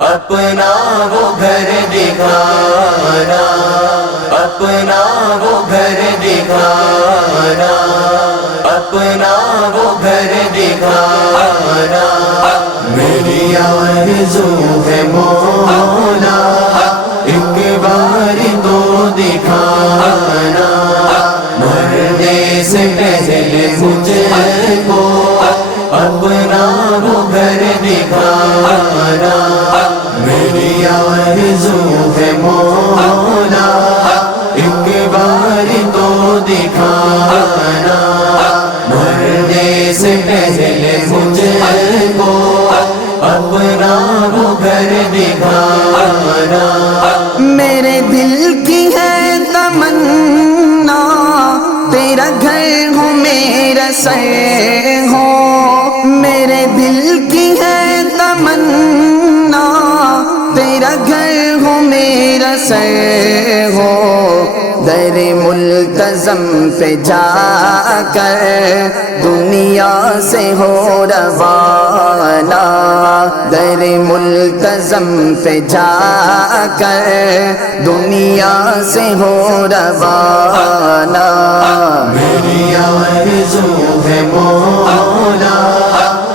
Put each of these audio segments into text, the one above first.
اپنا وہ گھر دکھانا، اپنا وہ گھر دکھانا، اپنا وہ گھر دکھانا، میری آرزو ہے مولا ایک بار تو دکھانا، مرنے سے پہلے مجھ کو اپنا وہ گھر دکھانا، میری آرزو ہے مولا ایک بار تو دکھانا، مرنے سے پہلے مجھ کو اپنا وہ گھر دکھانا، میرے دل کی ہے تمنا تیرا گھر ہو میرا سر ہو، میرے دل کی ہے تمنا تیرا گھر ہو میرا سر ہو، در ملتزم پہ جا کر دنیا سے ہو روانہ، در ملتزم پہ جا کر دنیا سے ہو روانہ، میری آرزو ہے مولا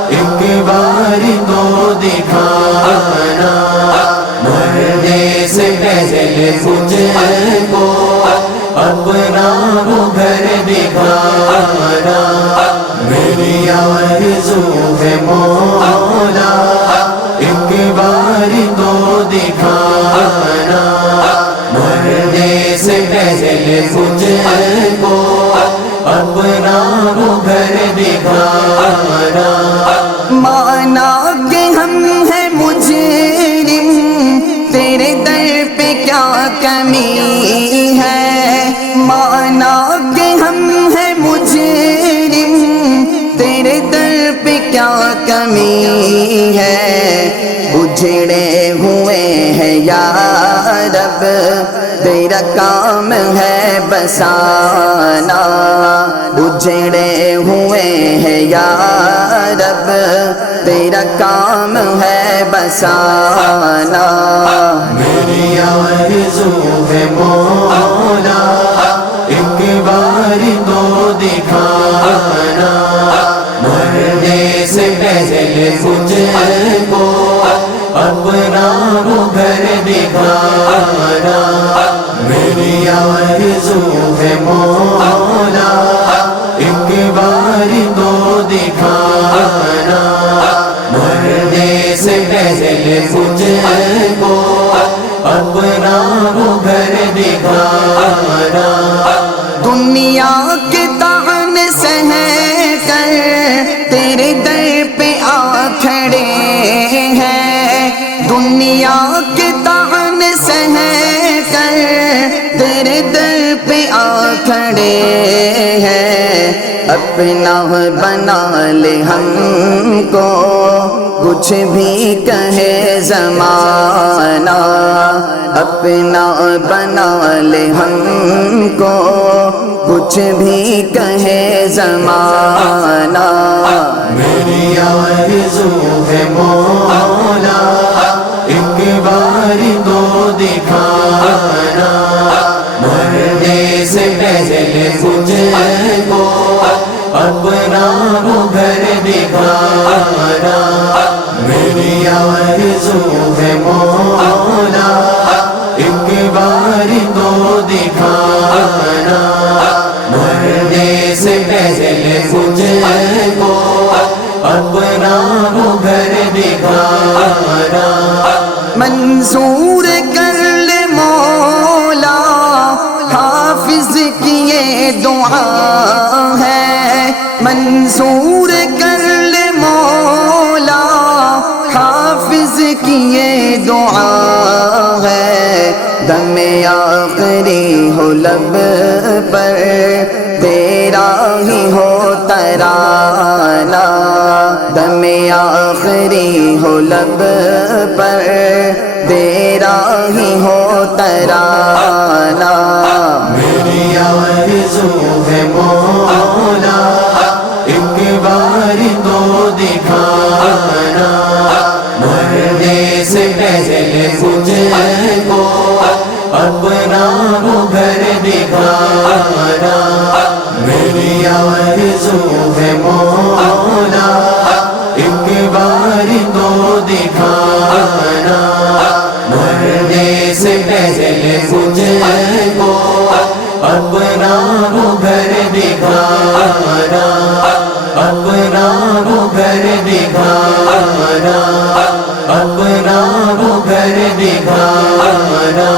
ایک بار تو دکھانا، مرنے سے پہلے مجھ کو اپنا وہ گھر دکھانا، میری آرزو ہے مولا ایک بار تو دکھانا، مرنے سے پہلے مجھ کو اپنا وہ گھر دکھانا، مانا کہ ہم ہیں مجرم تیرے در پہ کیا کمی ہے، مانا کہ ہم ہیں مجرم تیرے در پہ کیا کمی ہے، اجڑے ہوئے ہیں یا رب تیرا کام ہے بسانا، اجڑے ہوئے ہیں یا رب تیرا کام ہے بسانا، میری آرزو ہے مولا ایک بار تو دکھانا، مرنے سے پہلے مجھ کو اپنا وہ گھر دکھانا، میری آرزو ہے مولا ایک بار تو دکھانا، مرنے سے پہلے مجھ کو اپنا وہ گھر دکھانا، دنیا کے طعن سہ کر تیرے در پہ آ کھڑے ہیں، دنیا کے طعن سہ کر تیرے در پہ آ کھڑے ہیں، اپنا بنا لے ہم کو کچھ بھی کہے زمانہ، اپنا بنا لے ہم کو کچھ بھی کہے زمانہ، میری آرزو ہے مولا ایک بار تو دکھانا، مرنے سے پہلے مجھ کو اپنا وہ گھر دکھانا، میری آرزو ہے مولا ایک بار تو دکھانا، مرنے سے پہلے مجھ کو اپنا وہ گھر دکھانا، منظور کر لے مولا حافظ کی یہ دعا ہے، منظور کر لے مولا حافظ کی یہ دعا ہے، دم آخری ہو لب پر تیرا ہی ہو ترانہ، دم آخری ہو لب پر تیرا ہی ہو ترانہ، میری آرزو ہے مولا ایک بار تو دکھانا، مرنے سے پہلے مجھے کو اپنا وہ گھر دکھانا، میری آرزو ہے مولا ایک بار تو دکھانا، مرنے سے پہلے مجھے کو اپنا وہ گھر دکھانا، اپنا وہ گھر دکھانا، اپنا وہ گھر دکھانا۔